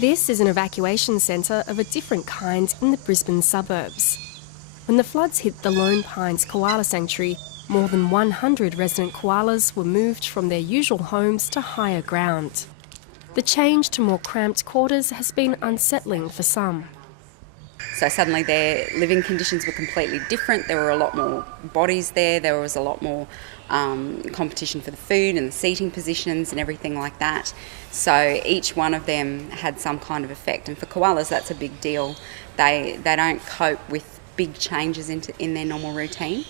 This is an evacuation centre of a different kind in the Brisbane suburbs. When the floods hit the Lone Pines Koala Sanctuary, more than 100 resident koalas were moved from their usual homes to higher ground. The change to more cramped quarters has been unsettling for some. So suddenly their living conditions were completely different. There were a lot more bodies there. There was a lot more competition for the food and the seating positions and everything like that. So each one of them had some kind of effect. And for koalas, that's a big deal. They don't cope with big changes in their normal routine.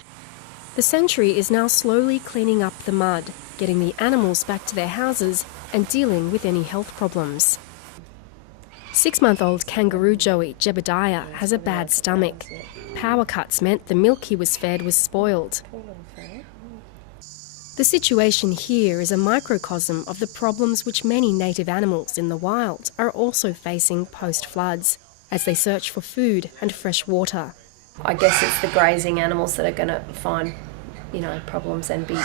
The sanctuary is now slowly cleaning up the mud, getting the animals back to their houses and dealing with any health problems. 6-month-old kangaroo Joey, Jebediah, has a bad stomach. Power cuts meant the milk he was fed was spoiled. The situation here is a microcosm of the problems which many native animals in the wild are also facing post-floods, as they search for food and fresh water. I guess it's the grazing animals that are going to find, problems and be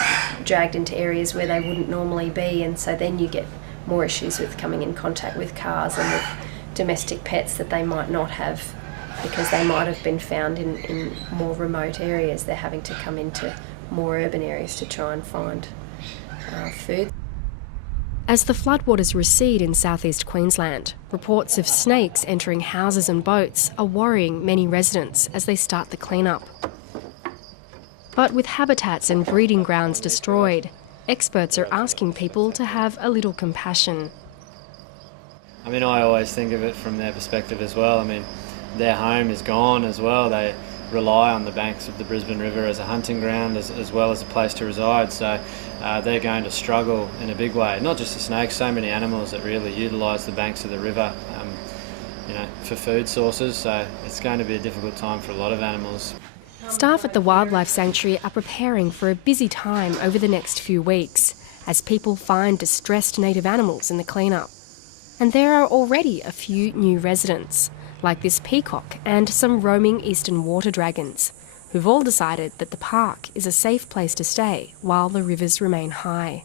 dragged into areas where they wouldn't normally be, and so then you get more issues with coming in contact with cars and with domestic pets that they might not have because they might have been found in more remote areas. They're having to come into more urban areas to try and find food. As the floodwaters recede in southeast Queensland, reports of snakes entering houses and boats are worrying many residents as they start the cleanup. But with habitats and breeding grounds destroyed, experts are asking people to have a little compassion. I always think of it from their perspective as well. Their home is gone as well. They rely on the banks of the Brisbane River as a hunting ground as well as a place to reside, so they're going to struggle in a big way. Not just the snakes, so many animals that really utilise the banks of the river for food sources, so it's going to be a difficult time for a lot of animals. Staff at the Wildlife Sanctuary are preparing for a busy time over the next few weeks as people find distressed native animals in the cleanup. And there are already a few new residents, like this peacock and some roaming eastern water dragons, who've all decided that the park is a safe place to stay while the rivers remain high.